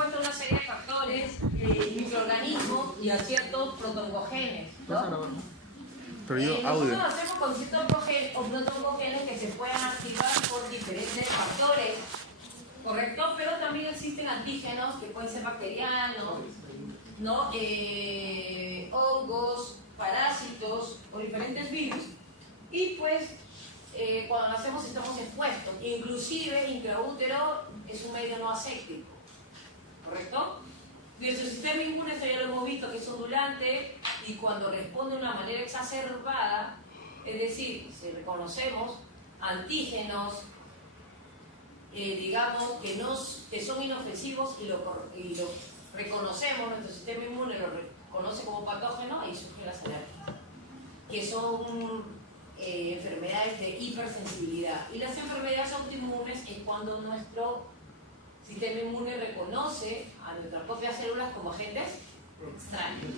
expuestos a una serie de factores, microorganismos y a ciertos protoncogenes, ¿no? Nosotros hacemos con ciertos protoncogenes que se puedan activar por diferentes factores, ¿correcto? Pero también existen antígenos que pueden ser bacterianos, ¿no? Hongos, parásitos o diferentes virus. Y pues cuando nacemos estamos expuestos, inclusive intraútero es un medio no aséptico, ¿correcto? Nuestro sistema inmune, esto ya lo hemos visto, que es ondulante y cuando responde de una manera exacerbada, es decir, si reconocemos antígenos, digamos, que son inofensivos y lo reconocemos, nuestro sistema inmune lo reconoce como patógeno, ahí surgen las alergias, que son enfermedades de hipersensibilidad. Y las enfermedades autoinmunes es cuando nuestro sistema inmune reconoce a nuestras propias células como agentes extraños.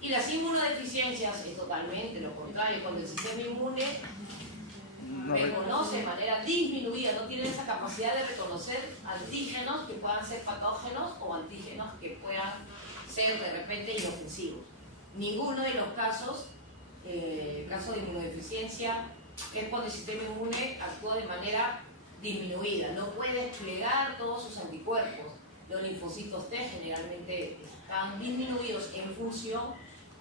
Y las inmunodeficiencias es totalmente lo contrario, cuando el sistema inmune reconoce de manera disminuida, no tiene esa capacidad de reconocer antígenos que puedan ser patógenos o antígenos que puedan ser de repente inofensivos. Ninguno de los casos, caso de inmunodeficiencia, es cuando el sistema inmune actúa de manera disminuida, no puede desplegar todos sus anticuerpos. Los linfocitos T generalmente están disminuidos en función,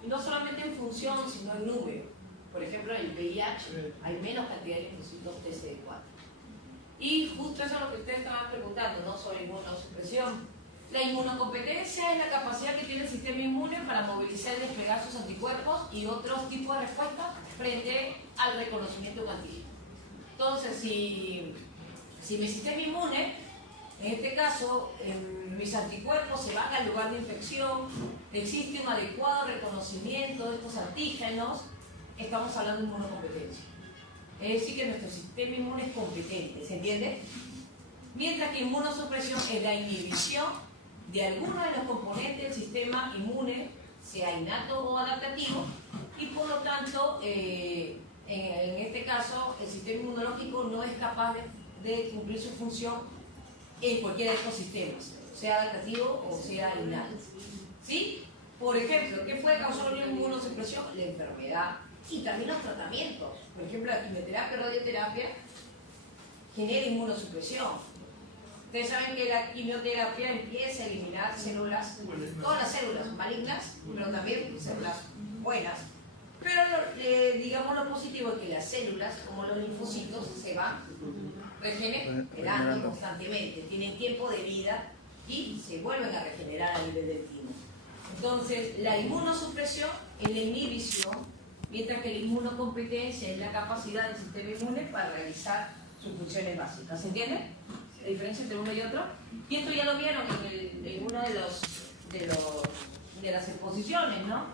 y no solamente en función, sino en número. Por ejemplo, en el VIH hay menos cantidad de linfocitos TCD4. Y justo eso es lo que ustedes estaban preguntando, ¿no? Sobre inmunosupresión. La inmunocompetencia es la capacidad que tiene el sistema inmune para movilizar y desplegar sus anticuerpos y otros tipos de respuestas frente al reconocimiento de un antígeno. Entonces, si mi sistema inmune, en este caso, mis anticuerpos se van al lugar de infección, existe un adecuado reconocimiento de estos antígenos, estamos hablando de inmunocompetencia. Es decir, que nuestro sistema inmune es competente, ¿se entiende? Mientras que inmunosupresión es la inhibición de alguno de los componentes del sistema inmune, sea innato o adaptativo, y por lo tanto, en este caso, el sistema inmunológico no es capaz de cumplir su función en cualquiera de estos sistemas, sea adaptativo o sea innato. ¿Sí? Por ejemplo, ¿qué puede causar una inmunosupresión? La enfermedad y también los tratamientos. Por ejemplo, la quimioterapia y radioterapia genera inmunosupresión. Ustedes saben que la quimioterapia empieza a eliminar células, todas las células malignas, pero también células buenas. Pero digamos lo positivo es que las células, como los linfocitos, se van regenerando constantemente, tienen tiempo de vida y se vuelven a regenerar a nivel del timo. Entonces, la inmunosupresión es la inhibición, mientras que la inmunocompetencia es la capacidad del sistema inmune para realizar sus funciones básicas. ¿Se entiende? La diferencia entre uno y otro. Y esto ya lo vieron en una de las exposiciones, ¿no?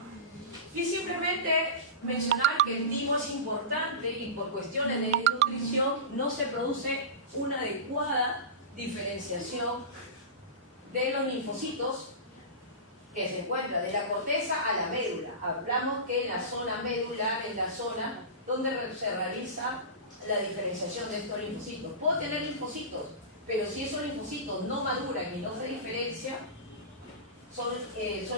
Y simplemente mencionar que el timo es importante y por cuestiones de nutrición no se produce una adecuada diferenciación de los linfocitos que se encuentran de la corteza a la médula. Hablamos que la zona medular es la zona donde se realiza la diferenciación de estos linfocitos. Puedo tener linfocitos, pero si esos linfocitos no maduran y no se diferencian, son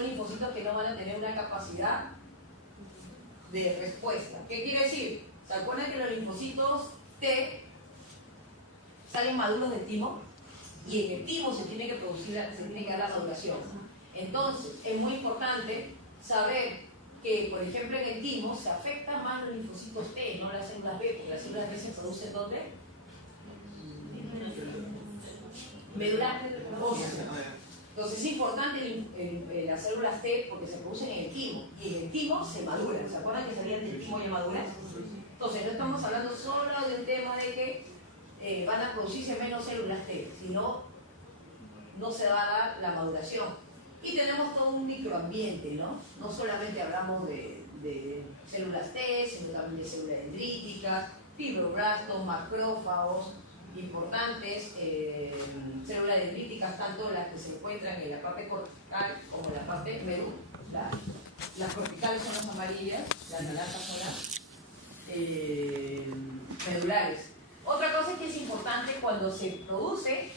linfocitos que no van a tener una capacidad de respuesta. ¿Qué quiere decir? ¿Se acuerdan que los linfocitos T salen maduros del timo? Y en el timo se tiene que dar la maduración. Entonces, es muy importante saber que, por ejemplo, en el timo se afectan más los linfocitos T, no las células B, porque las células B se producen ¿dónde? Medular ósea. Entonces es importante las células T porque se producen en el timo y en el timo se maduran. ¿Se acuerdan que salían del timo ya maduras? Entonces no estamos hablando solo del tema de que van a producirse menos células T, sino no se va a dar la maduración. Y tenemos todo un microambiente, ¿no? No solamente hablamos de células T, sino también de células dendríticas, fibroblastos, macrófagos, importantes, células dendríticas, tanto las que se encuentran en la parte cortical como en la parte medular. Las corticales son las amarillas, las naranjas son las medulares. Otra cosa que es importante cuando se produce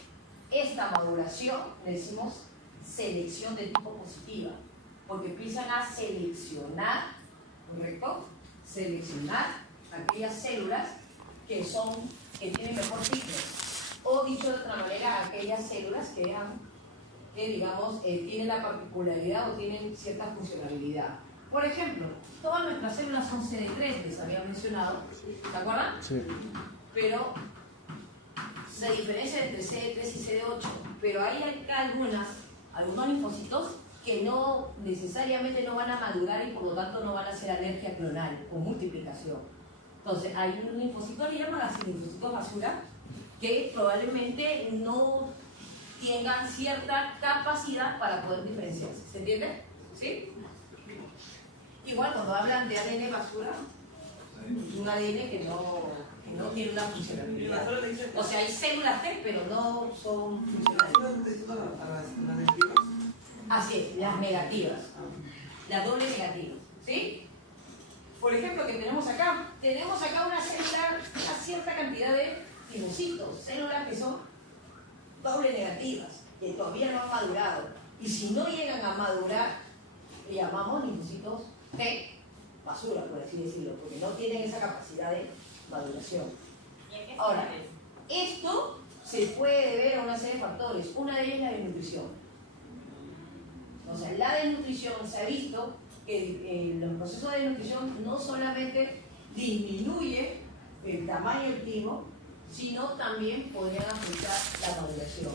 esta maduración, le decimos selección de tipo positiva, porque empiezan a seleccionar, ¿correcto? Seleccionar aquellas células que tienen mejor fitness, o dicho de otra manera, aquellas células que digamos, tienen la particularidad o tienen cierta funcionalidad. Por ejemplo, todas nuestras células son CD3, les había mencionado, ¿se acuerdan? Sí. Pero se diferencia entre CD3 y CD8, pero hay acá algunos linfocitos que no necesariamente no van a madurar y por lo tanto no van a hacer alergia clonal o multiplicación. Entonces, hay un linfocito, le llaman así linfocitos basura, que probablemente no tengan cierta capacidad para poder diferenciarse. ¿Se entiende? ¿Sí? Igual cuando hablan de ADN basura, un ADN que no tiene una funcionalidad. O sea, hay células T, pero no son funcionales. Así es, las negativas. Las doble negativas. ¿Sí? Por ejemplo, que tenemos acá una célula, una cierta cantidad de linfocitos, células que son doble negativas, que todavía no han madurado. Y si no llegan a madurar, le llamamos linfocitos T basura, por así decirlo, porque no tienen esa capacidad de maduración. Ahora, esto se puede deber a una serie de factores. Una de ellas es la desnutrición. O sea, la desnutrición se ha visto que los procesos de desnutrición no solamente disminuye el tamaño del timo, sino también podrían afectar la maduración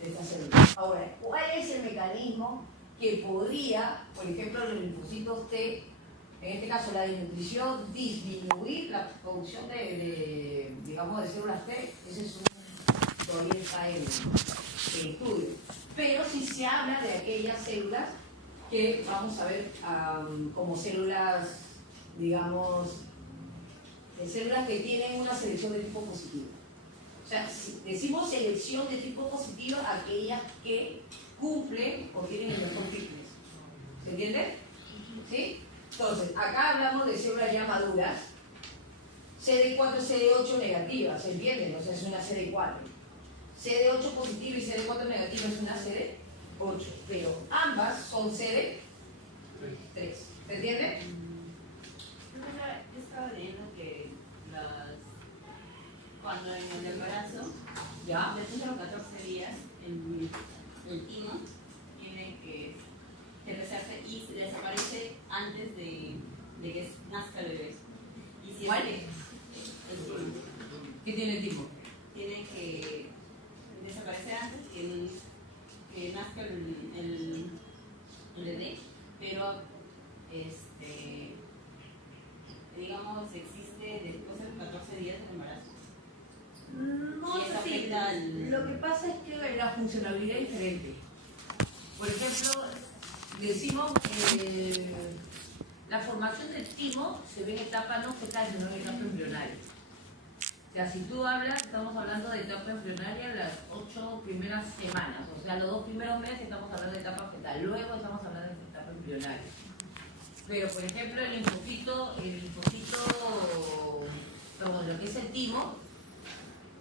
de esta célula. Ahora, ¿cuál es el mecanismo que podría, por ejemplo, los linfocitos T, en este caso la desnutrición, disminuir la producción de células T? Ese es todavía está en estudio. Pero sí se habla de aquellas células que vamos a ver como células, digamos, células que tienen una selección de tipo positivo. O sea, si decimos selección de tipo positivo, aquellas que cumplen o tienen el mejor fitness. ¿Se entiende? ¿Sí? Entonces, acá hablamos de células ya maduras, CD4 y CD8 negativas, ¿se entienden? O sea, es una CD4. CD8 positiva y CD4 negativa es una CD8, pero ambas son CD3. ¿Se entiende? Yo estaba leyendo que cuando en el embarazo, ¿Ya? después de los 14 días, el timo tiene que rezarse y se desaparece antes de que nazca el bebé. Y si ¿Cuál? el timo ¿Qué tiene el tipo? tiene que desaparecer antes que nazca el bebé, pero digamos existe después de los 14 días del embarazo. No, Y eso sí. afecta al... Lo que pasa es que la funcionalidad es diferente. Por ejemplo, decimos la formación del timo se ve en etapa no fetal, sino en etapa embrionaria. O sea, si tú hablas, estamos hablando de etapa embrionaria las 8 primeras semanas. O sea, los 2 primeros meses estamos hablando de etapa fetal. Luego estamos hablando de etapa embrionaria. Pero, por ejemplo, el linfocito, como lo que es el timo,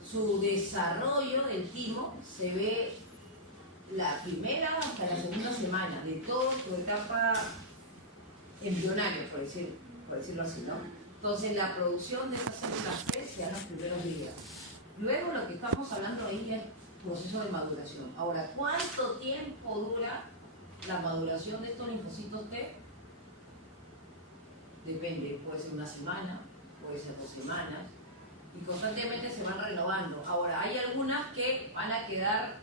su desarrollo del timo se ve la primera hasta la segunda semana de toda su etapa embrionaria, por decirlo así, ¿no? Entonces, la producción de esas células T se da en los primeros días. Luego, lo que estamos hablando ahí es proceso de maduración. Ahora, ¿cuánto tiempo dura la maduración de estos linfocitos T? Depende, puede ser una semana, puede ser 2 semanas, y constantemente se van renovando. Ahora, hay algunas que van a quedar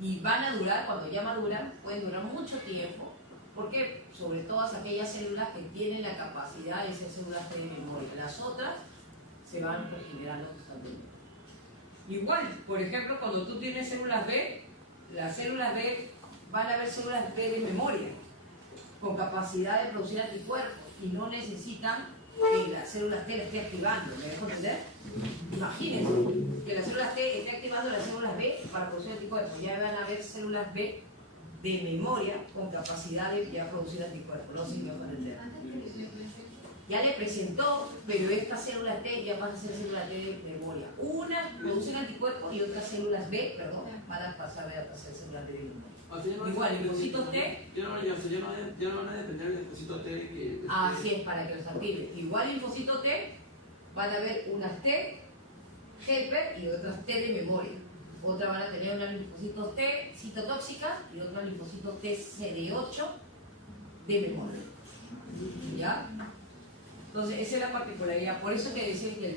y van a durar, cuando ya maduran, pueden durar mucho tiempo, porque sobre todas aquellas células que tienen la capacidad de ser células de memoria. Las otras se van regenerando constantemente. Igual, por ejemplo, cuando tú tienes células B, las células B van a haber células B de memoria, con capacidad de producir anticuerpos, y no necesitan que las células T la esté activando. ¿Me dejo entender? Imagínense que las células T esté activando las células B para producir anticuerpos. Ya van a haber células B de memoria con capacidad de ya producir anticuerpos. No sé si me dejo entender. Ya le presentó, pero estas células T ya van a ser células T de memoria. Una producen anticuerpos y otras células B, van a pasar a ser células T de memoria. O sea, Igual, linfocitos T. Ya no van a depender del linfocito T que... Así es, para que los active. Igual linfocito T, van a haber unas T helper y otras T de memoria. Otras van a tener unas linfocitos T citotóxicas y otras linfocitos T CD8 de memoria. ¿Ya? Entonces, esa es la particularidad. Por eso que dicen que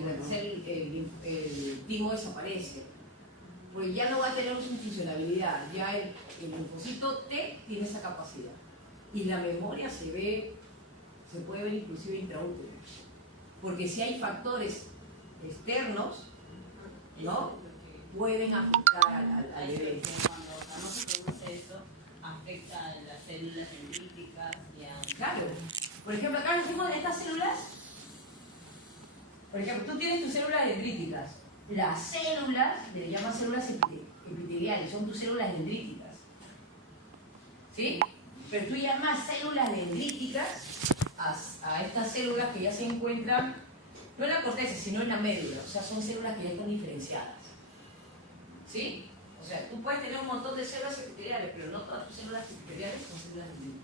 el timo desaparece. Pues ya no va a tener su funcionalidad. Ya el linfocito T tiene esa capacidad. Y la memoria se puede ver inclusive intraútero. Porque si hay factores externos, ¿no? Pueden afectar al bebé. Cuando no se produce eso, afecta a las células dendríticas y a... Claro. Por ejemplo, acá decimos de estas células. Por ejemplo, tú tienes tus células dendríticas. Las células, le llaman células epiteliales, son tus células dendríticas. ¿Sí? Pero tú llamas células dendríticas a estas células que ya se encuentran, no en la corteza, sino en la médula. O sea, son células que ya están diferenciadas. ¿Sí? O sea, tú puedes tener un montón de células epiteliales, pero no todas tus células epiteliales son células dendríticas.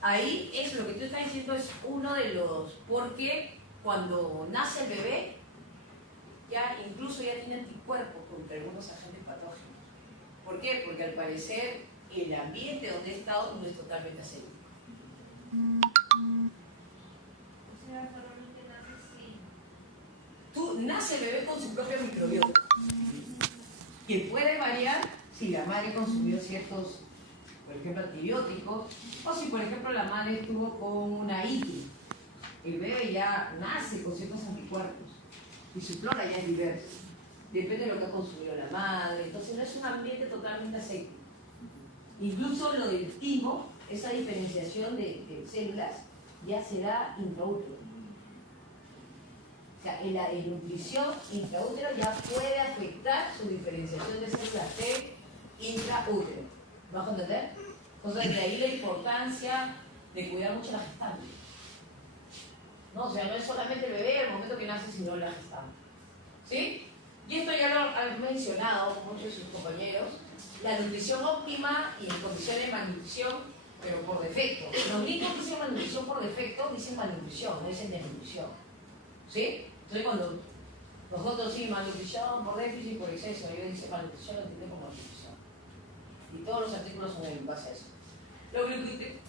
Ahí es lo que tú estás diciendo, es uno de los... Porque cuando nace el bebé, ya incluso ya tiene anticuerpos contra algunos agentes patógenos. ¿Por qué? Porque al parecer el ambiente donde he estado no es totalmente aséptico. O sea, solamente nace así. Tú nace el bebé con su propio microbiota, que puede variar si la madre consumió ciertos, por ejemplo, antibióticos, o si, por ejemplo, la madre estuvo con una ITI. El bebé ya nace con ciertos anticuerpos y su flora ya es diversa. Depende de lo que ha consumido la madre. Entonces no es un ambiente totalmente aséptico. Incluso lo del timo, esa diferenciación de células, ya se da intraútero. O sea, en la nutrición intraútero ya puede afectar su diferenciación de células T intraútero. ¿Vas a entender? Entonces, de ahí la importancia de cuidar mucho la gestante. ¿No? O sea, no es solamente el bebé el momento que nace, sino la gestante. ¿Sí? Y esto ya lo han mencionado muchos de sus compañeros. La nutrición óptima y en condiciones de malnutrición, pero por defecto. Los niños que dicen malnutrición por defecto dicen malnutrición, no dicen desnutrición. ¿Sí? Entonces cuando nosotros sí, malnutrición por déficit y por exceso, yo dice malnutrición, lo entiendo como malnutrición. Y todos los artículos son en base a eso. Los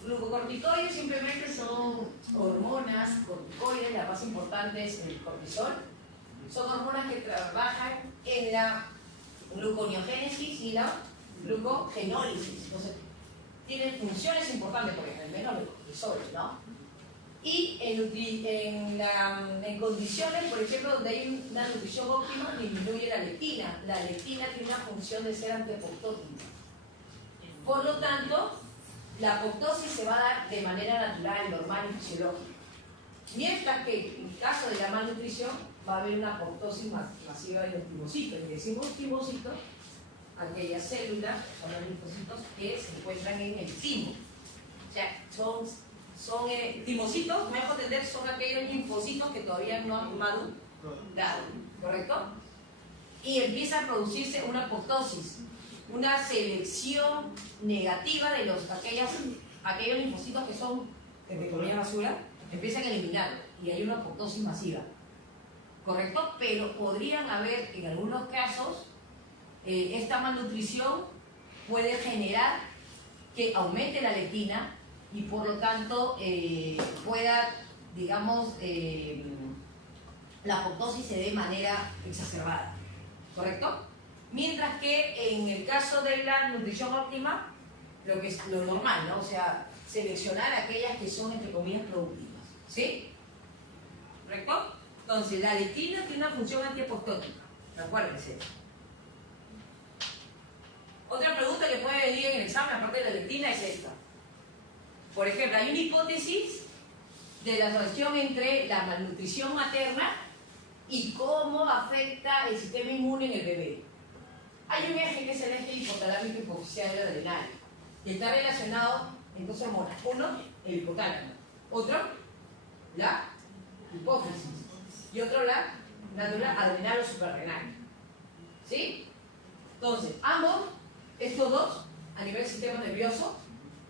glucocorticoides simplemente son hormonas corticoides, la más importante es el cortisol. Son hormonas que trabajan en la gluconeogénesis y la glucogenólisis. Entonces, tienen funciones importantes, por ejemplo, al menos los cortisoles, ¿no? Y en condiciones, por ejemplo, donde hay una nutrición óptima, disminuye la leptina. La leptina tiene una función de ser antipoptótica. Por lo tanto, la apoptosis se va a dar de manera natural, normal y fisiológica. Mientras que en caso de la malnutrición va a haber una apoptosis masiva de los timocitos. Y decimos timocitos, aquellas células, son los linfocitos que se encuentran en el timo. O sea, son timocitos, me dejo entender, son aquellos linfocitos que todavía no han madurado, ¿correcto? Y empieza a producirse una apoptosis, una selección negativa de aquellos linfocitos que son, entre comillas, basura, empiezan a eliminar y hay una apoptosis masiva, ¿correcto? Pero podrían haber, en algunos casos, esta malnutrición puede generar que aumente la leptina y por lo tanto pueda, digamos, la apoptosis se dé de manera exacerbada, ¿correcto? Mientras que en el caso de la nutrición óptima, lo que es lo normal, ¿no? O sea, seleccionar aquellas que son, entre comillas, productivas, ¿sí? ¿Correcto? Entonces, la leptina tiene una función antiapoptótica, acuérdense. Otra pregunta que puede venir en el examen, aparte de la leptina, es esta. Por ejemplo, hay una hipótesis de la relación entre la malnutrición materna y cómo afecta el sistema inmune en el bebé. Hay un eje que es el eje hipotalámico hipofisial adrenal, que está relacionado en dos hormonas. Uno, el hipotálamo. Otro, la hipófisis. Y otro, la glándula adrenal o suprarrenal. ¿Sí? Entonces, estos dos, a nivel del sistema nervioso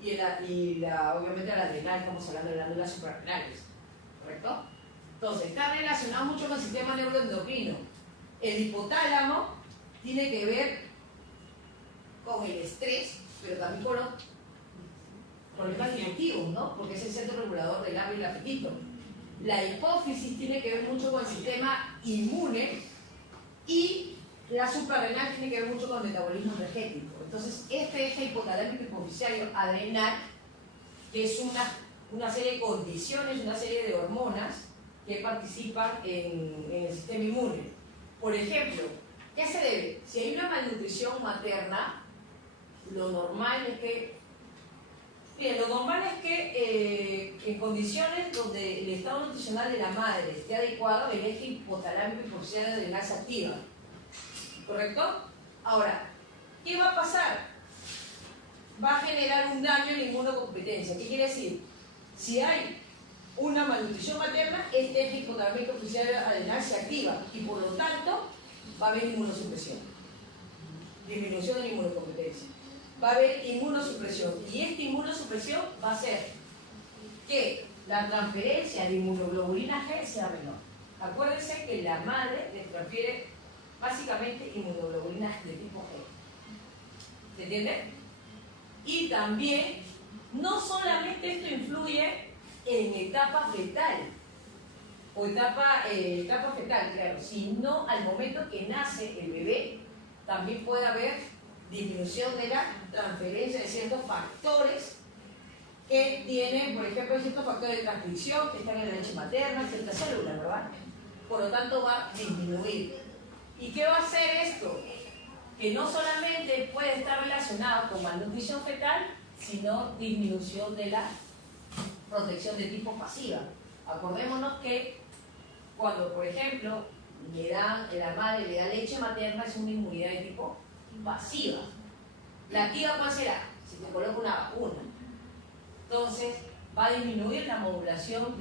y, obviamente la adrenal, estamos hablando de glándulas suprarrenales, ¿correcto? Entonces, está relacionado mucho con el sistema neuroendocrino. El hipotálamo tiene que ver con el estrés, pero también con los problemas digestivos, ¿no? Porque es el centro regulador del hambre y el apetito. La hipófisis tiene que ver mucho con el sistema inmune y la suprarrenal tiene que ver mucho con el metabolismo energético. Entonces, este eje hipotalámico hipoficiario adrenal, que es una serie de condiciones, una serie de hormonas que participan en el sistema inmune. Por ejemplo, ¿qué se debe? Si hay una malnutrición materna, lo normal es que en condiciones donde el estado nutricional de la madre esté adecuado, el eje hipotalámico hipoficiario adrenal se activa. ¿Correcto? Ahora, ¿qué va a pasar? Va a generar un daño en la inmunocompetencia. ¿Qué quiere decir? Si hay una malnutrición materna, este eje hipotalámico hipoficiario adrenal se activa y por lo tanto va a haber inmunosupresión. Disminución de la inmunocompetencia. Va a haber inmunosupresión y esta inmunosupresión va a hacer que la transferencia de inmunoglobulina G sea menor. Acuérdense que la madre le transfiere básicamente inmunoglobulinas de tipo G. ¿Se entiende? Y también, no solamente esto influye en etapa fetal, o etapa fetal, claro, sino al momento que nace el bebé, también puede haber disminución de la transferencia de ciertos factores que tienen, por ejemplo, ciertos factores de transcripción que están en la leche materna, ciertas células, ¿verdad? Por lo tanto, va a disminuir. ¿Y qué va a hacer esto? Que no solamente puede estar relacionado con malnutrición fetal, sino disminución de la protección de tipo pasiva. Acordémonos que cuando, por ejemplo, la madre le da leche materna, es una inmunidad de tipo pasiva. ¿La activa cuál será? Si te coloca una vacuna. Entonces, va a disminuir la modulación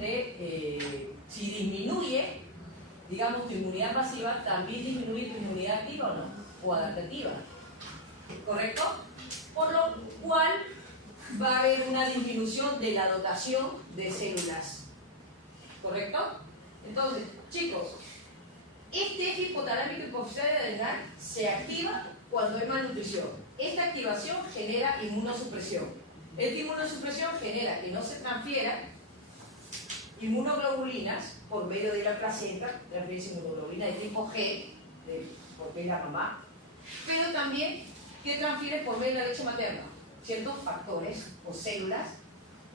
si disminuye, digamos, tu inmunidad pasiva, también disminuye tu inmunidad activa o no, o adaptativa. ¿Correcto? Por lo cual va a haber una disminución de la dotación de células. ¿Correcto? Entonces, chicos, este eje hipotalámico hipoficiario adrenal se activa cuando hay malnutrición. Esta activación genera inmunosupresión. Esta inmunosupresión genera que no se transfieran inmunoglobulinas por medio de la placenta, transfiere inmunoglobulina de tipo G, porque es la mamá, pero también que transfiere por medio de la leche materna ciertos factores o células,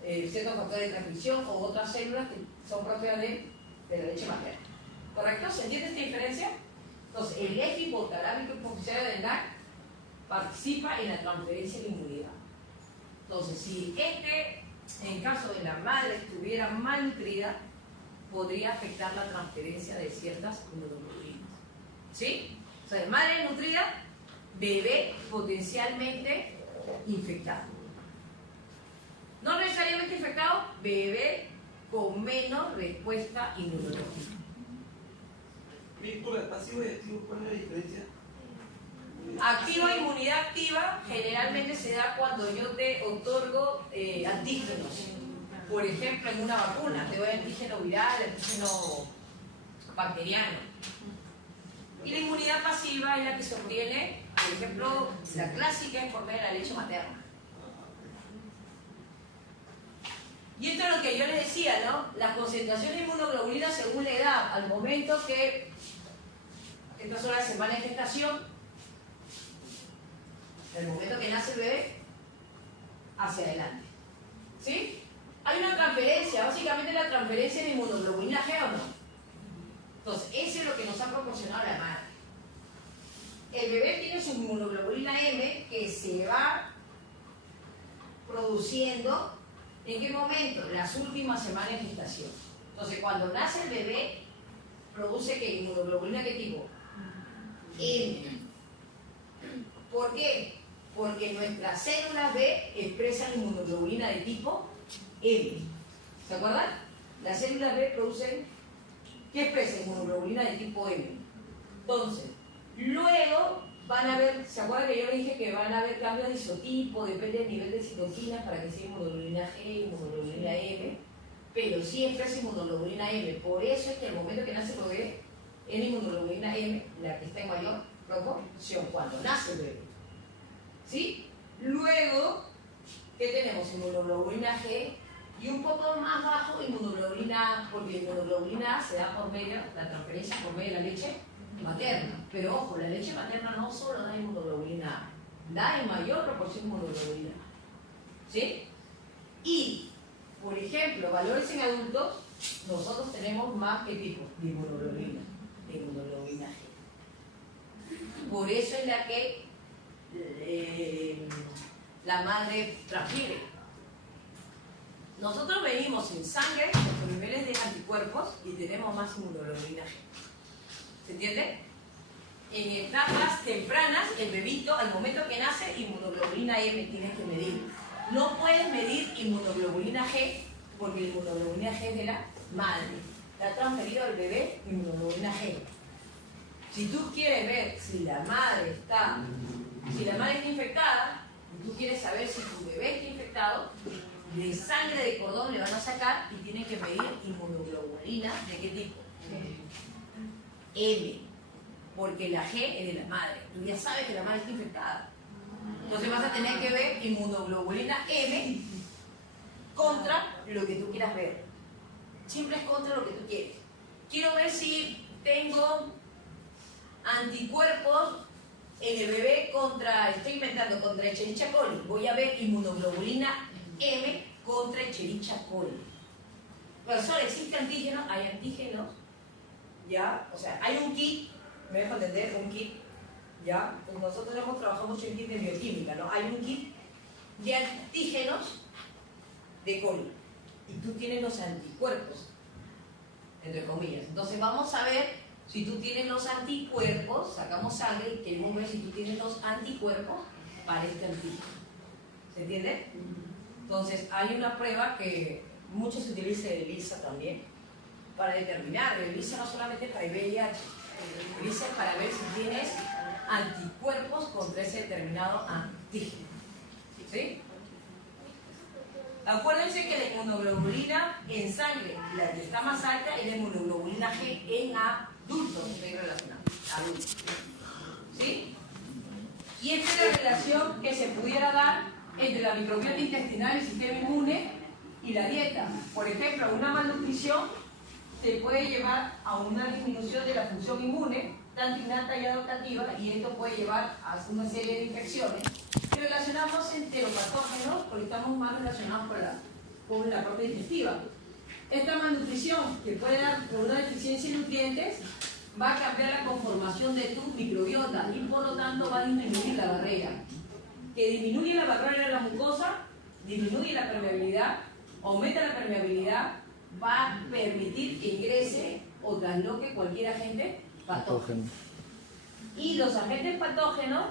ciertos factores de transmisión o otras células que son propias de la leche materna. ¿Correcto? ¿Se entiende esta diferencia? Entonces, el eje hipotalámico hipoficiario adrenal participa en la transferencia de inmunidad. Entonces, si en caso de la madre estuviera malnutrida, podría afectar la transferencia de ciertas inmunoglobulinas. ¿Sí? O sea, madre nutrida, bebé potencialmente infectado. No necesariamente infectado, bebé con menos respuesta inmunológica. Pasivo y activo, ¿cuál es la diferencia? Activa, inmunidad activa, generalmente se da cuando yo te otorgo antígenos. Por ejemplo, en una vacuna, te doy antígeno viral, antígeno bacteriano. Y la inmunidad pasiva es la que se obtiene, por ejemplo, la clásica es por medio de la leche materna. Y esto es lo que yo les decía, ¿no? La concentración de inmunoglobulina según la edad, al momento que estas son las semanas de gestación, el momento que nace el bebé, hacia adelante. ¿Sí? Hay una transferencia, básicamente la transferencia de inmunoglobulina G o no. Entonces, eso es lo que nos ha proporcionado la madre. El bebé tiene su inmunoglobulina M que se va produciendo, ¿en qué momento? Las últimas semanas de gestación. Entonces, cuando nace el bebé, produce ¿qué? Inmunoglobulina ¿qué tipo? M. ¿Por qué? Porque nuestras células B expresan inmunoglobulina de tipo M. ¿Se acuerdan? Las células B producen, ¿qué expresan? Inmunoglobulina de tipo M. Entonces, luego van a haber, ¿se acuerdan que yo le dije que van a haber cambios de isotipo, depende del nivel de citoquinas para que sea inmunoglobulina G, inmunoglobulina M, pero siempre es inmunoglobulina M. Por eso es que al momento que nace el bebé, es la inmunoglobulina M la que está en mayor proporción cuando nace el bebé. ¿Sí? Luego, ¿qué tenemos? Inmunoglobulina G y un poco más bajo inmunoglobulina A, porque la inmunoglobulina A se da por medio, la transferencia por medio de la leche materna. Pero ojo, la leche materna no solo da inmunoglobulina A, da en mayor proporción inmunoglobulina A. ¿Sí? Y, por ejemplo, valores en adultos, nosotros tenemos más que tipo de inmunoglobulina G. Por eso es la que la madre transfiere. Nosotros medimos en sangre los niveles de anticuerpos y tenemos más inmunoglobulina G. ¿Se entiende? En etapas tempranas, el bebito, al momento que nace, inmunoglobulina M tienes que medir. No puedes medir inmunoglobulina G porque la inmunoglobulina G es de la madre. Le ha transferido al bebé inmunoglobulina G. Si tú quieres ver si la madre está infectada, y tú quieres saber si tu bebé está infectado, de sangre de cordón le van a sacar y tienen que medir inmunoglobulina ¿de qué tipo? M, porque la G es de la madre. Tú ya sabes que la madre está infectada. Entonces vas a tener que ver inmunoglobulina M contra lo que tú quieras ver. Siempre es contra lo que tú quieres. Quiero ver si tengo anticuerpos en el bebé contra, estoy inventando, contra Escherichia coli. Voy a ver inmunoglobulina M contra Escherichia coli. Profesor, ¿existe antígeno? Hay antígenos. ¿Ya? O sea, hay un kit, me dejo entender, un kit, ¿ya? Pues nosotros hemos trabajado mucho en kit de bioquímica, ¿no? Hay un kit de antígenos de coli y tú tienes los anticuerpos, entre comillas. Entonces vamos a ver si tú tienes los anticuerpos, sacamos sangre y queremos ver si tú tienes los anticuerpos para este antígeno. ¿Se entiende? Entonces hay una prueba que mucho se utiliza de ELISA también, para determinar, el ELISA no solamente para el VIH, el ELISA es para ver si tienes anticuerpos contra ese determinado antígeno. ¿Sí? Acuérdense que la inmunoglobulina en sangre, la que está más alta, es la inmunoglobulina G en adultos, estoy relacionado, adultos. ¿Sí? Y esta es la relación que se pudiera dar entre la microbiota intestinal, el sistema inmune y la dieta. Por ejemplo, una malnutrición se puede llevar a una disminución de la función inmune, tanto innata y adaptativa, y esto puede llevar a una serie de infecciones. Y relacionamos enteropatógenos porque estamos más relacionados con la parte digestiva. Esta malnutrición, que puede dar por una deficiencia de nutrientes, va a cambiar la conformación de tu microbiota y por lo tanto va a disminuir la barrera. Que disminuye la barrera de la mucosa, disminuye la permeabilidad, aumenta la permeabilidad, va a permitir que ingrese o trasloque cualquier agente patógeno. Y los agentes patógenos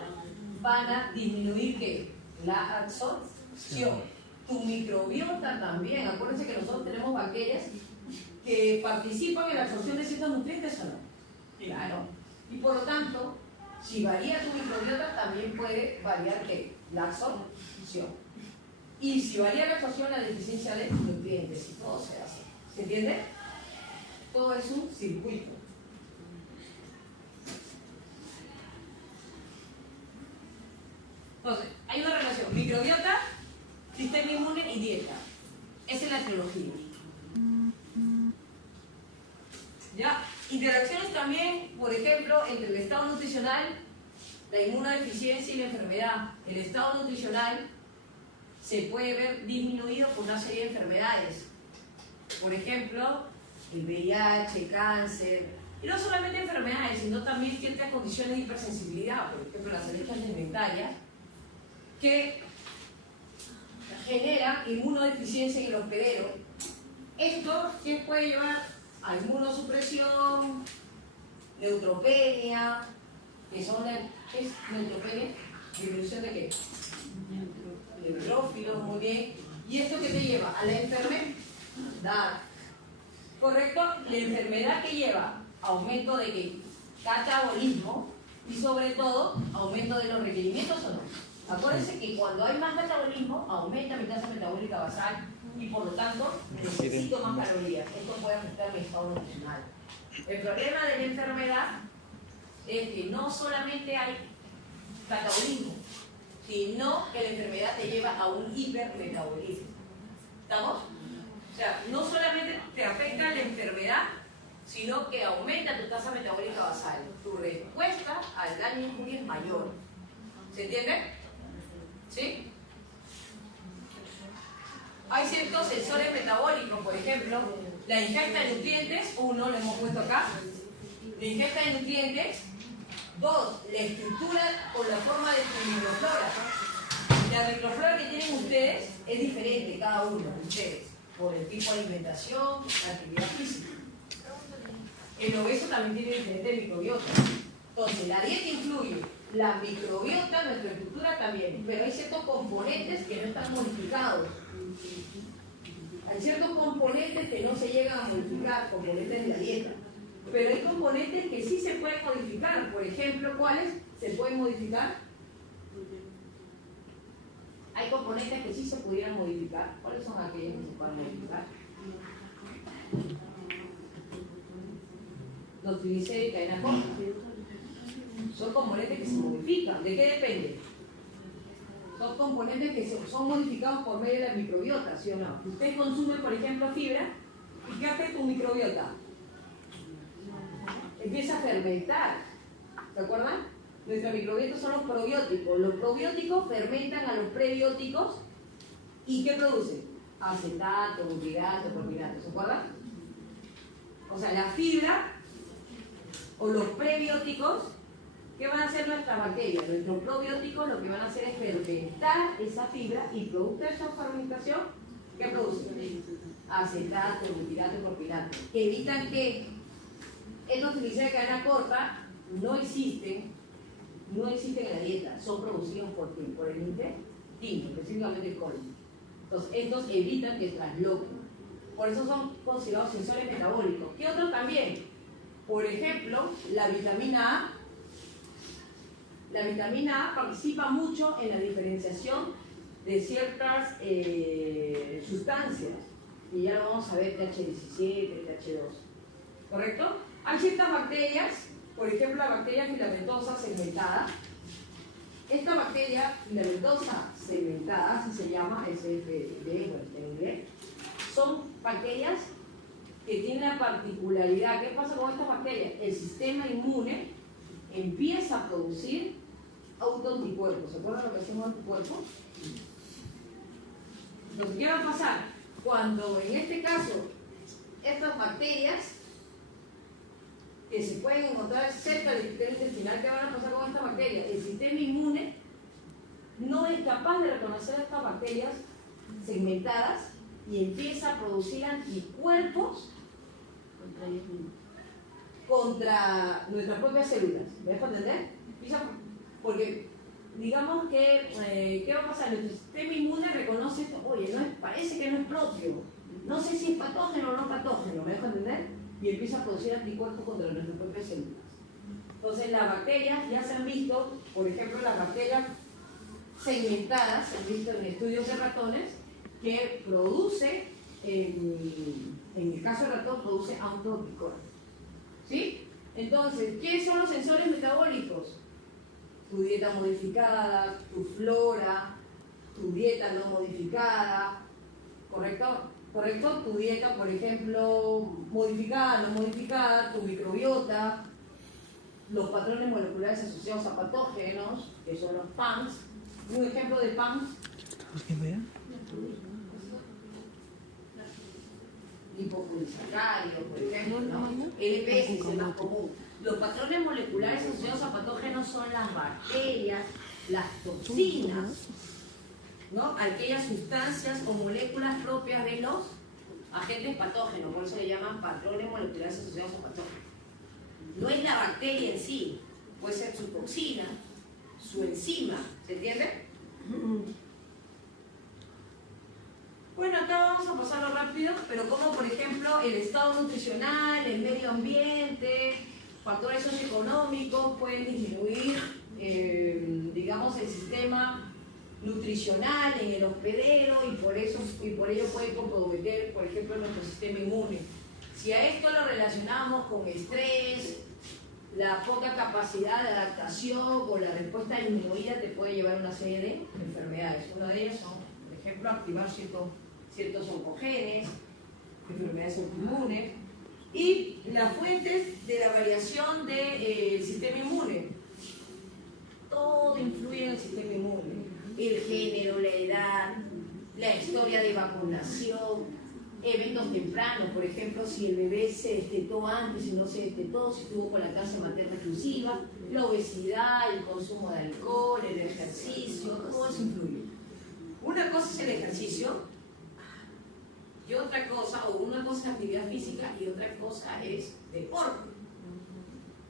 van a disminuir ¿qué? La absorción. Tu microbiota también. Acuérdense que nosotros tenemos bacterias que participan en la absorción de ciertos nutrientes o no. Claro. Y por lo tanto, si varía tu microbiota, también puede variar ¿qué? La absorción. Y si varía la absorción, la deficiencia de nutrientes. Y todo se hace. ¿Se entiende? Todo es un circuito. Entonces, hay una relación microbiota, sistema inmune y dieta. Esa es la trilogía. ¿Ya? Interacciones también, por ejemplo, entre el estado nutricional, la inmunodeficiencia y la enfermedad. El estado nutricional se puede ver disminuido por una serie de enfermedades. Por ejemplo, el VIH, el cáncer, y no solamente enfermedades, sino también ciertas condiciones de hipersensibilidad, por ejemplo, las alergias alimentarias, que generan inmunodeficiencia en el hospedero. Esto ¿qué puede llevar? A inmunosupresión, neutropenia, que son ¿qué es neutropenia? ¿Disminución de qué? Neutrófilos, muy bien. ¿Y esto qué te lleva? A la enfermedad. ¿Correcto? La enfermedad que lleva aumento de qué? Catabolismo, Y sobre todo, aumento de los requerimientos o no. Acuérdense que cuando hay más metabolismo, aumenta mi tasa metabólica basal y por lo tanto necesito más calorías. Esto puede afectar mi estado nutricional. El problema de la enfermedad es que no solamente hay catabolismo, sino que la enfermedad te lleva a un hipermetabolismo. ¿Estamos? O sea, no solamente te afecta la enfermedad, sino que aumenta tu tasa metabólica basal. Tu respuesta al daño e injuria es mayor. ¿Se entiende? ¿Sí? Hay ciertos sensores metabólicos, por ejemplo, la ingesta de nutrientes, uno, lo hemos puesto acá, la ingesta de nutrientes, dos, la estructura o la forma de tu microflora. La microflora que tienen ustedes es diferente, cada uno de ustedes, por el tipo de alimentación, la actividad física. El obeso también tiene diferente microbiota. Entonces, la dieta influye, la microbiota, nuestra estructura también, pero hay ciertos componentes que no están modificados. Hay ciertos componentes que no se llegan a modificar, componentes de la dieta. Pero hay componentes que sí se pueden modificar. Por ejemplo, ¿cuáles se pueden modificar? Hay componentes que sí se pudieran modificar. ¿Cuáles son aquellos que se pueden modificar? Los triglicéridos y cadena corta. Son componentes que se modifican. ¿De qué depende? Son componentes que son modificados por medio de la microbiota, ¿sí o no? Usted consume, por ejemplo, fibra, ¿y qué hace tu microbiota? Empieza a fermentar. ¿Se acuerdan? Nuestra microbiota son los probióticos. Los probióticos fermentan a los prebióticos ¿y qué producen? Acetato, butyrato, propinato. ¿Se acuerdan? O sea, la fibra o los prebióticos, ¿qué van a hacer nuestras bacterias? Nuestros probióticos lo que van a hacer es fermentar esa fibra y producto de esa fermentación, ¿qué producen? Acetato, butyrato, propinato. Que evitan que estos triglicéridos de cadena corta no existen en la dieta, son producidos por el intestino, específicamente el colon. Entonces, estos evitan que trasloquen. Por eso son considerados sensores metabólicos. ¿Qué otros también? Por ejemplo, la vitamina A. La vitamina A participa mucho en la diferenciación de ciertas sustancias. Y ya lo vamos a ver, TH17, TH2. ¿Correcto? Hay ciertas bacterias, por ejemplo la bacteria filamentosa segmentada. Esta bacteria filamentosa segmentada, así se llama, SFD en inglés, son bacterias que tienen la particularidad. ¿Qué pasa con estas bacterias? El sistema inmune empieza a producir autoanticuerpos. ¿Se acuerdan lo que hacemos anticuerpos? Entonces, ¿qué va a pasar? Cuando en este caso estas bacterias que se pueden encontrar cerca del epitelio intestinal, ¿qué van a pasar con estas bacterias? El sistema inmune no es capaz de reconocer estas bacterias segmentadas y empieza a producir anticuerpos contra nuestras propias células. ¿Me dejo entender? Porque digamos que, ¿qué va a pasar? Nuestro sistema inmune reconoce esto, oye, parece que no es propio, no sé si es patógeno o no patógeno, ¿me dejo entender? Y empieza a producir anticuerpos contra nuestras propias células. Entonces las bacterias ya se han visto, por ejemplo las bacterias segmentadas, se han visto en estudios de ratones, que produce, en el caso del ratón, produce autoanticuerpos. ¿Sí? Entonces, ¿qué son los sensores metabólicos? Tu dieta modificada, tu flora, tu dieta no modificada, ¿correcto? ¿Correcto? Tu dieta, por ejemplo, modificada, no modificada, tu microbiota, los patrones moleculares asociados a patógenos, que son los PAMs. Un ejemplo de PAMs. Lipopolisacáridos, por ejemplo, ¿no? LPS es el más común. Los patrones moleculares asociados a patógenos son las bacterias, las toxinas, ¿no? Aquellas sustancias o moléculas propias de los agentes patógenos, por eso le llaman patrones moleculares asociados a patógenos. No es la bacteria en sí, puede ser su toxina, su enzima, ¿se entiende? Bueno, acá vamos a pasarlo rápido, pero como por ejemplo el estado nutricional, el medio ambiente, factores socioeconómicos pueden disminuir, digamos, el sistema nutricional en el hospedero y por ello puede comprometer, por ejemplo, nuestro sistema inmune. Si a esto lo relacionamos con estrés, la poca capacidad de adaptación o la respuesta disminuida te puede llevar a una serie de enfermedades. Una de ellas son, por ejemplo, activar ciertos oncogenes, enfermedades autoinmunes y las fuentes de la variación del sistema inmune. Todo influye en el sistema inmune. El género, la edad, la historia de vacunación, eventos tempranos, por ejemplo, si el bebé se destetó antes y no se destetó, si estuvo con la lactancia materna exclusiva, la obesidad, el consumo de alcohol, el ejercicio, todo eso influye. Una cosa es el ejercicio y otra cosa, o una cosa es actividad física y otra cosa es deporte,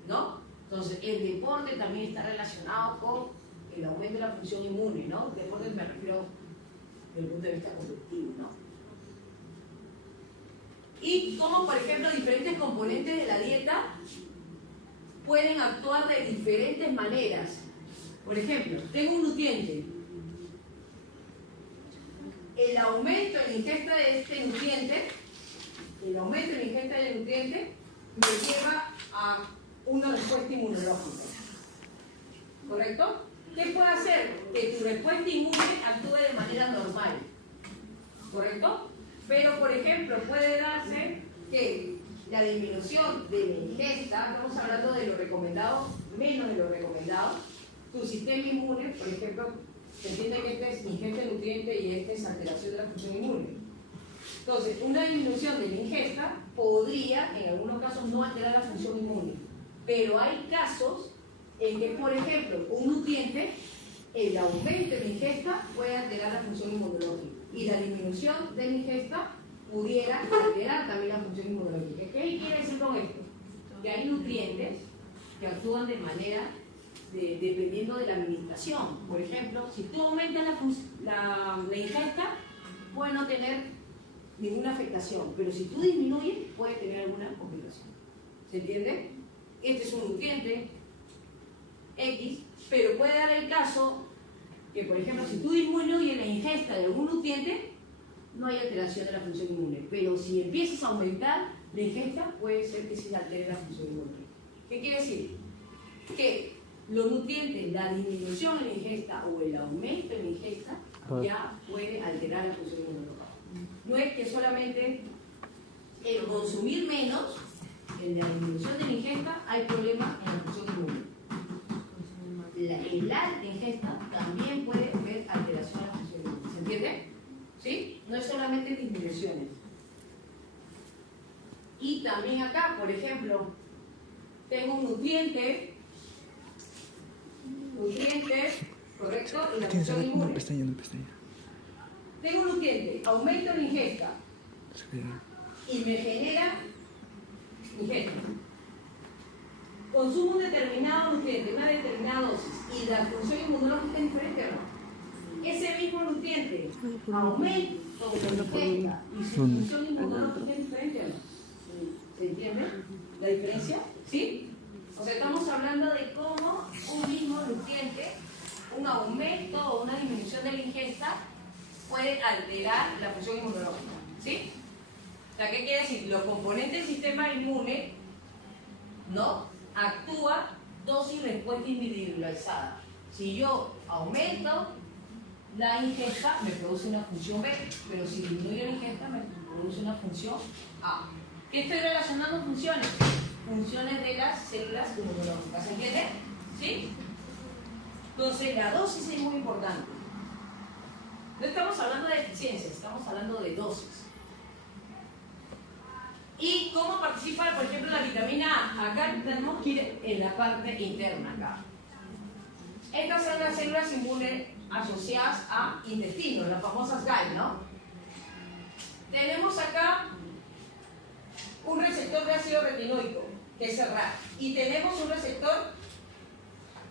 ¿no? Entonces, el deporte también está relacionado con el aumento de la función inmune, ¿no? Deporte me refiero desde el punto de vista colectivo, ¿no? Y cómo, por ejemplo, diferentes componentes de la dieta pueden actuar de diferentes maneras. Por ejemplo, tengo un nutriente. El aumento en la ingesta de este nutriente, me lleva a una respuesta inmunológica. ¿Correcto? ¿Qué puede hacer? Que tu respuesta inmune actúe de manera normal. ¿Correcto? Pero, por ejemplo, puede darse que la disminución de la ingesta, estamos hablando de lo recomendado, menos de lo recomendado, tu sistema inmune, por ejemplo, se entiende que este es ingesta de nutriente y este es alteración de la función inmune. Entonces, una disminución de la ingesta podría, en algunos casos, no alterar la función inmune. Pero hay casos en que, por ejemplo, un nutriente, el aumento de la ingesta puede alterar la función inmunológica. Y la disminución de la ingesta pudiera alterar también la función inmunológica. ¿Qué quiere decir con esto? Que hay nutrientes que actúan de manera dependiendo de la administración. Por ejemplo, si tú aumentas la ingesta, puede no tener ninguna afectación, pero si tú disminuyes, puede tener alguna complicación. ¿Se entiende? Este es un nutriente X, pero puede dar el caso que, por ejemplo, si tú disminuyes la ingesta de algún nutriente, no hay alteración de la función inmune. Pero si empiezas a aumentar la ingesta, puede ser que sí altere la función inmune. ¿Qué quiere decir? Que los nutrientes, la disminución en la ingesta o el aumento en la ingesta, ya puede alterar la función inmunológica. No es que solamente el consumir menos, en la disminución de la ingesta, hay problemas en la función inmune. El alta ingesta también puede haber alteración de la función inmune. ¿Se entiende? ¿Sí? No es solamente disminuciones. Y también acá, por ejemplo, tengo un nutriente, ¿correcto? Y la función inmune. Tengo un nutriente, aumento la ingesta y me genera ingesta. Consumo un determinado nutriente, una determinada dosis, y la función inmunológica es diferente, ¿no? Ese mismo nutriente aumenta la ingesta y su función inmunológica es diferente, ¿no? ¿Se entiende la diferencia? ¿Sí? O sea, estamos hablando de cómo un mismo nutriente, un aumento o una disminución de la ingesta puede alterar la función inmunológica. ¿Sí? O sea, ¿qué quiere decir? Los componentes del sistema inmune, ¿no?, actúa dosis respuesta individualizada. Si yo aumento la ingesta, me produce una función B, pero si disminuyo la ingesta, me produce una función A. ¿Qué estoy relacionando funciones? Funciones de las células inmunológicas. ¿Se entiende? ¿Sí? Entonces, la dosis es muy importante. No estamos hablando de eficiencia, estamos hablando de dosis. ¿Y cómo participa, por ejemplo, la vitamina A? Acá tenemos que ir en la parte interna. Acá. Estas son las células inmunes asociadas a intestino, las famosas GAL, ¿no? Tenemos acá un receptor de ácido retinoico, que es el RAR, y tenemos un receptor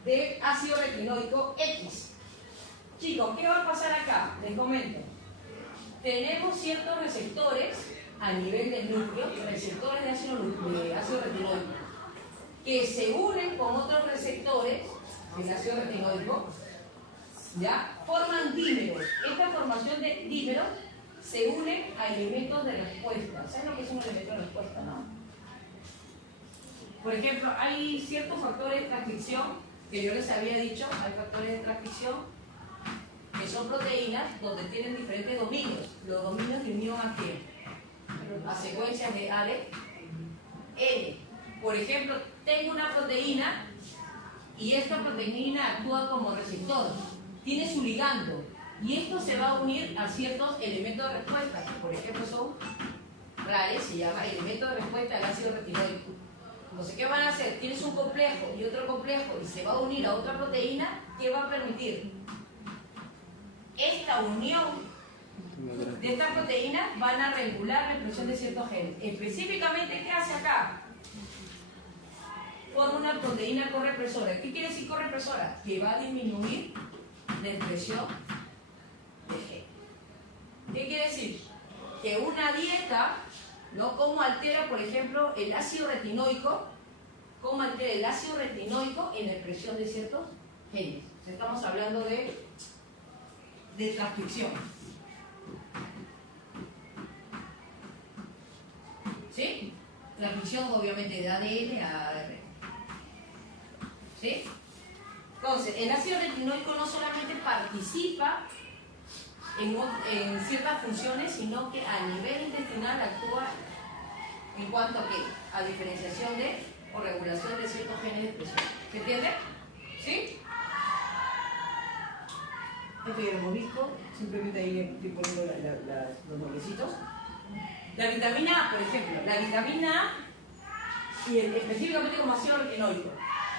de ácido retinoico X. Chicos, ¿qué va a pasar acá? Les comento. Tenemos ciertos receptores a nivel del núcleo, receptores de ácido retinoico. que se unen con otros receptores del ácido retinoico, ¿ya? Forman dímeros. Esta formación de dímeros se une a elementos de respuesta. ¿Saben lo que es un elemento de respuesta, no? Por ejemplo, hay ciertos factores de transcripción que yo les había dicho, hay factores de transcripción que son proteínas donde tienen diferentes dominios. Los dominios de unión a qué? A secuencias de ADN. Por ejemplo, tengo una proteína y esta proteína actúa como receptor, tiene su ligando y esto se va a unir a ciertos elementos de respuesta, que por ejemplo son RARes, se llama elemento de respuesta del ácido retinoico. Entonces, ¿qué van a hacer? Tienes un complejo y otro complejo y se va a unir a otra proteína que va a permitir esta unión de estas proteínas, van a regular la expresión de ciertos genes. Específicamente, ¿qué hace acá? Forma una proteína correpresora. ¿Qué quiere decir correpresora? Que va a disminuir la expresión de genes. ¿Qué quiere decir? Que una dieta, ¿no? ¿Cómo altera, por ejemplo, el ácido retinoico? ¿Cómo altera el ácido retinoico en la expresión de ciertos genes? Estamos hablando de transcripción. ¿Sí? Transcripción, obviamente, de ADN a ARN. ¿Sí? Entonces, el ácido retinoico no solamente participa en ciertas funciones, sino que a nivel intestinal actúa en cuanto a qué? A diferenciación de o regulación de ciertos genes de expresión. ¿Se entiende? ¿Sí? Esto ya lo hemos visto, simplemente ahí estoy poniendo los nombrecitos. La vitamina A, por ejemplo, la vitamina A, y específicamente como ácido retinoico,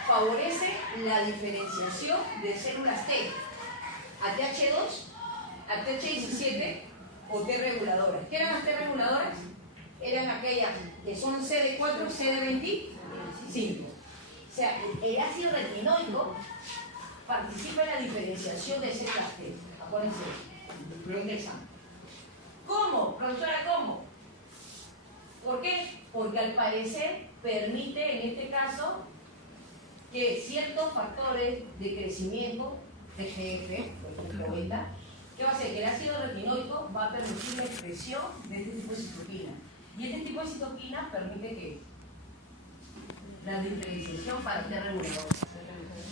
favorece la diferenciación de células T a TH2, a TH17 o T reguladoras. ¿Qué eran las T reguladoras? Eran aquellas que son CD4, CD25. O sea, el ácido retinoico participa en la diferenciación de células T. Acuérdense, el examen. ¿Cómo? Profesora, ¿cómo? ¿Por qué? Porque al parecer permite, en este caso, que ciertos factores de crecimiento, TGF, por ejemplo, beta, ¿qué va a hacer? Que el ácido retinoico va a permitir la expresión de este tipo de citoquina. Y este tipo de citoquina permite que la diferenciación para este regulador.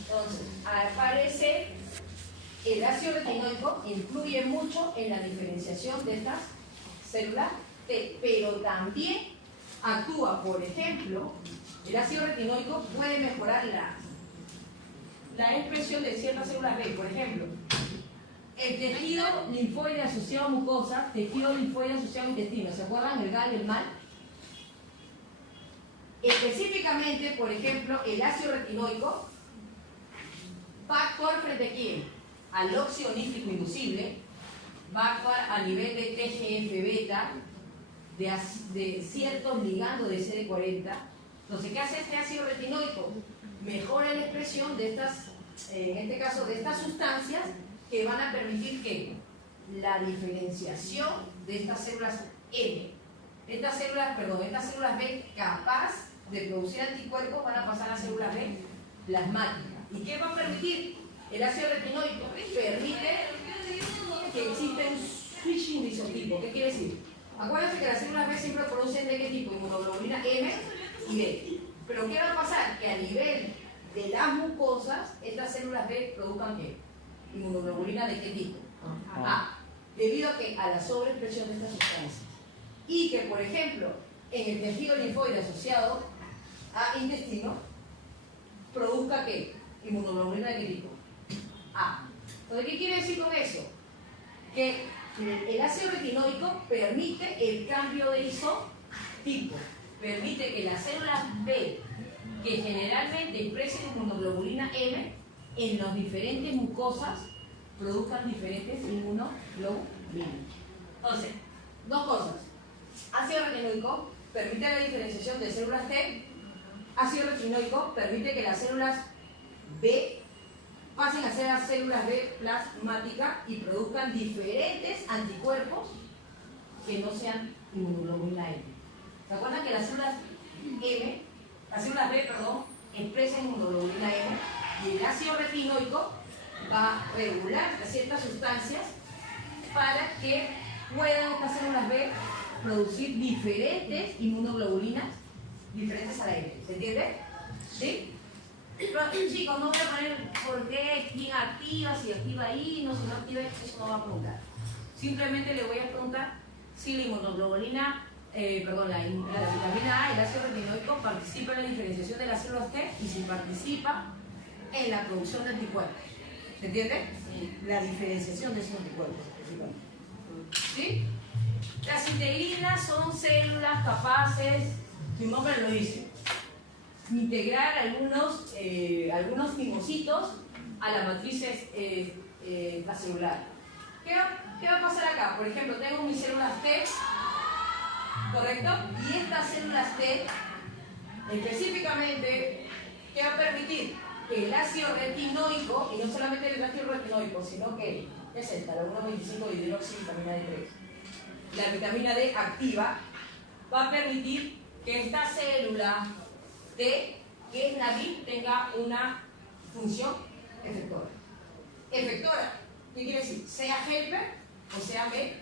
Entonces, al parecer, el ácido retinoico influye mucho en la diferenciación de estas células T, pero también actúa, por ejemplo, el ácido retinoico puede mejorar la expresión de ciertas células B. Por ejemplo, el tejido linfoide asociado a mucosa, tejido linfoide asociado a intestino. ¿Se acuerdan? El GAL y el MAL. Específicamente, por ejemplo, el ácido retinoico va a actuar frente a quién? Al óxido nítrico inducible, va a actuar a nivel de TGF-beta, de ciertos ligandos de CD40. Entonces, ¿qué hace este ácido retinoico? Mejora la expresión de estas, en este caso, de estas sustancias que van a permitir que la diferenciación de estas células M, estas células B capaz de producir anticuerpos van a pasar a células B plasmáticas. ¿Y qué va a permitir? El ácido retinoico permite que exista un switching de isotipo. ¿Qué quiere decir? Acuérdense que las células B siempre producen de qué tipo, inmunoglobulina M y B. Pero ¿qué va a pasar? Que a nivel de las mucosas, estas células B produzcan ¿qué? Inmunoglobulina de qué tipo? A. Debido a que a la sobreexpresión de estas sustancias. Y que, por ejemplo, en el tejido linfoide asociado a intestino, produzca ¿qué? Inmunoglobulina de qué tipo? A. Entonces, ¿qué quiere decir con eso? Que el ácido retinoico permite el cambio de isotipo, permite que las células B, que generalmente expresen inmunoglobulina M, en las diferentes mucosas produzcan diferentes inmunoglobulinas. Entonces, dos cosas. Ácido retinoico permite la diferenciación de células T. Ácido retinoico permite que las células B pasen a ser las células B plasmáticas y produzcan diferentes anticuerpos que no sean inmunoglobulina M. ¿Se acuerdan que las células B, expresa inmunoglobulina M y el ácido retinoico va a regular ciertas sustancias para que puedan estas células B producir diferentes inmunoglobulinas diferentes a la M. ¿Se entiende? ¿Sí? Pero, chicos, no voy a poner por qué, quién activa, si activa ahí, no, si no activa, eso no va a preguntar. Simplemente le voy a preguntar si la inmunoglobulina, la vitamina A, el ácido retinoico, participa en la diferenciación de las células T y si participa en la producción de anticuerpos. ¿Se entiende? Sí. La diferenciación de esos anticuerpos. ¿Sí? Las integrinas son células capaces, su nombre lo dice, integrar algunos mimositos a la matriz extracelular. ¿Qué va a pasar acá? Por ejemplo, tengo mis células T, ¿correcto? Y estas células T, específicamente, ¿qué va a permitir? Que el ácido retinoico, y no solamente el ácido retinoico, sino que es esta, la 1,25 hidroxivitamina D3, la vitamina D activa, va a permitir que esta célula T, que es la VIP, tenga una función efectora. Efectora, ¿qué quiere decir? Sea helper o sea B,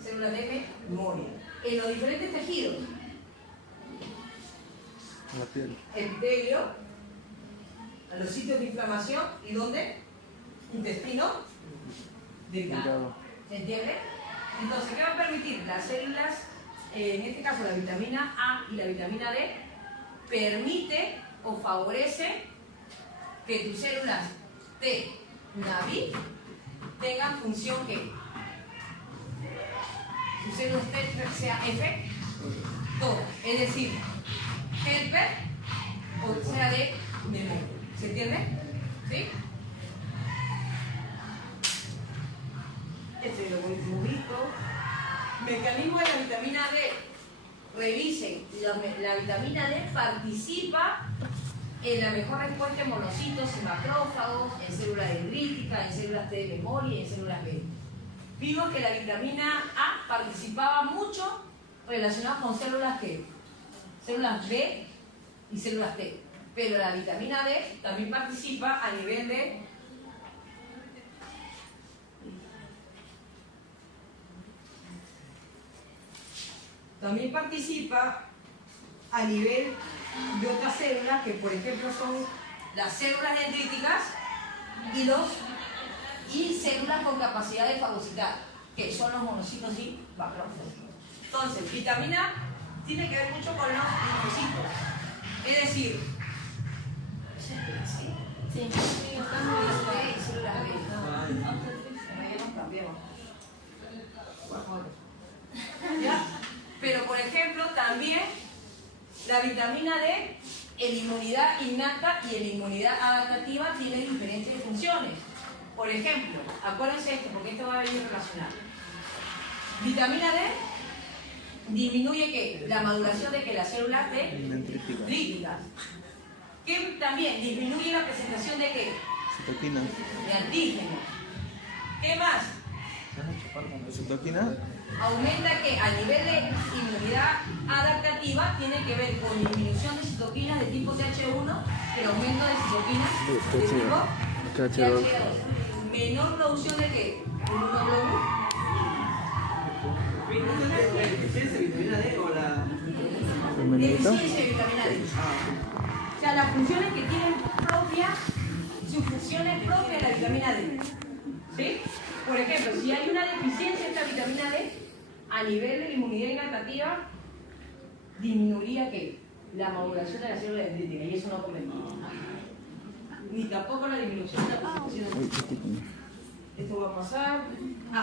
célula de memoria. En los diferentes tejidos, La piel. epitelio, a los sitios de inflamación y ¿dónde? Intestino delgado. ¿Se entiende? Entonces, ¿qué va a permitir? Las células, en este caso la vitamina A y la vitamina D, permite o favorece que tus células T, NAVI, tengan función que tus células T sea F, todas, es decir, helper o sea de memoria. ¿Se entiende? ¿Sí? Este es lo último visto. Mecanismo de la vitamina D. Revisen, la vitamina D participa en la mejor respuesta en monocitos, en macrófagos, en células dendríticas, en células T de memoria y en células B. Vimos que la vitamina A participaba mucho relacionada con células T, células B y células T. Pero la vitamina D también participa a nivel de otras células que por ejemplo son las células dendríticas y células con capacidad de fagocitar, que son los monocitos y macrófagos. Entonces, vitamina tiene que ver mucho con los linfocitos. Es decir, ¿ya? Pero por ejemplo también la vitamina D en inmunidad innata y en inmunidad adaptativa tiene diferentes funciones. Por ejemplo, acuérdense esto porque esto va a venir relacionado. Vitamina D disminuye ¿qué? La maduración de que las células dendríticas. Que también disminuye la presentación de ¿qué? Citoquina. De antígenos. ¿Qué más? Citoquina. Aumenta que a nivel de inmunidad adaptativa tiene que ver con disminución de citoquinas de tipo TH1, pero aumento de citoquinas de tipo TH2. Menor producción de ¿qué? Inmunoglobulina. ¿Deficiencia de vitamina D o la...? Deficiencia de vitamina D. O sea, las funciones que tienen sus funciones propias de la vitamina D. ¿Sí? Por ejemplo, si hay una deficiencia de esta vitamina D, a nivel de la inmunidad inadaptativa, disminuiría ¿qué? La maduración de la célula dendrítica, y eso no conviene. Ni tampoco la disminución de la presentación. Esto va a pasar.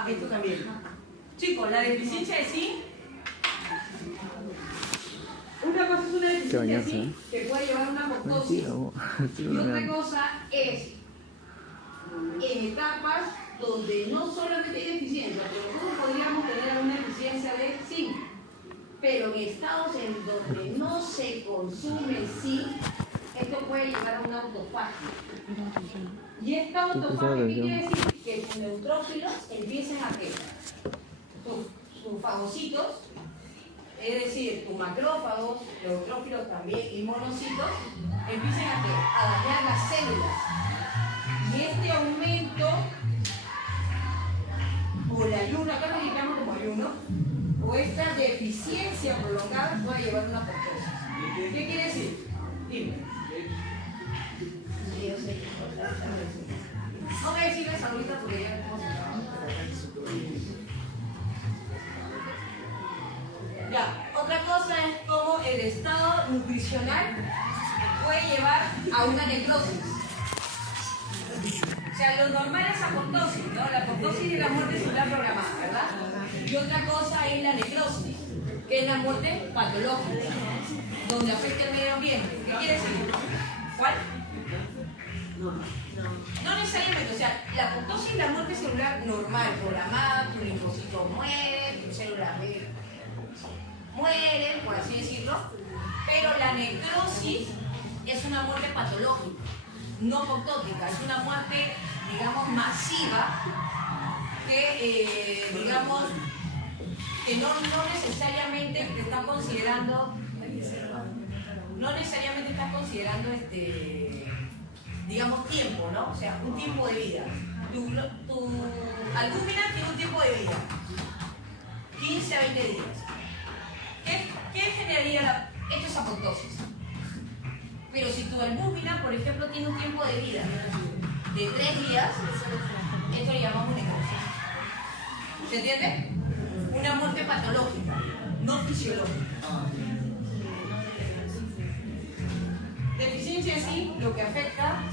Esto también. Chicos, la deficiencia de zinc. Una cosa es una deficiencia de zinc que puede llevar a una apoptosis. Y otra cosa es en etapas donde no solamente hay deficiencia, pero nosotros podríamos tener alguna deficiencia de zinc, pero en estados en donde no se consume zinc, esto puede llevar a una autofagia. Y esta autofagia, ¿qué quiere decir? Que tus neutrófilos empiecen a que sus fagocitos es decir, tus macrófagos, neutrófilos también y monocitos, empiezan a dañar las células. Y este aumento, o el ayuno, acá lo indicamos como ayuno, o esta deficiencia prolongada puede llevar a una apoptosis. ¿Qué quiere decir? Dime. Sí, yo sé que no voy a decirles ahorita porque ya hemos hablado. Ya, otra cosa es cómo el estado nutricional puede llevar a una necrosis. O sea, lo normal es apoptosis, ¿no? La apoptosis es la muerte celular programada, ¿verdad? Y otra cosa es la necrosis, que es la muerte patológica, donde afecta el medio ambiente. ¿Qué quiere decir? ¿Cuál? No necesariamente, o sea, la apoptosis es la muerte celular normal, programada, tu linfocito muere, tu célula B muere, por así decirlo, pero la necrosis es una muerte patológica, no apoptótica, es una muerte, digamos, masiva, que, digamos, que no necesariamente te están considerando, digamos, tiempo, ¿no? O sea, un tiempo de vida. Tu albúmina tiene un tiempo de vida, 15 a 20 días. ¿Qué generaría esto es apoptosis? Pero si tu albúmina, por ejemplo, tiene un tiempo de vida de 3 días, esto lo llamamos necrosis. ¿Se entiende? Una muerte patológica, no fisiológica. Deficiencia en sí, lo que afecta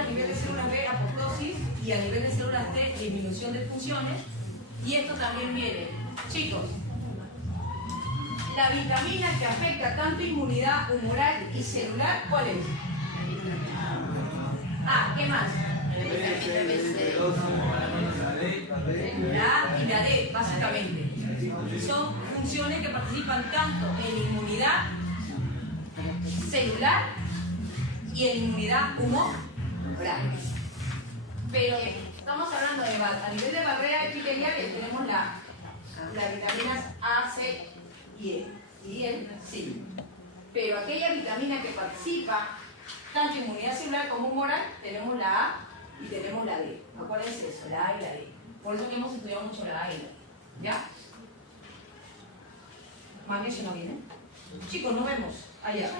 a nivel de células B, apoptosis, y a nivel de células T, disminución de funciones. Y esto también viene, chicos, la vitamina que afecta tanto inmunidad humoral y celular, ¿cuál es? Ah, ¿qué más? La A y la D, básicamente. Son funciones que participan tanto en inmunidad celular y en inmunidad humoral. Pero estamos hablando de a nivel de barrera epitelial, tenemos las vitaminas A, C y E. Y el C. Pero aquella vitamina que participa tanto en inmunidad celular como humoral, tenemos la A y tenemos la D. Acuérdense eso, la A y la D. Por eso que hemos estudiado mucho la A y la D. ¿Ya? Magnesio no viene. Chicos, nos vemos allá.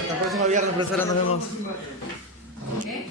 Hasta el próximo viernes, profesora, nos vemos. ¿Qué?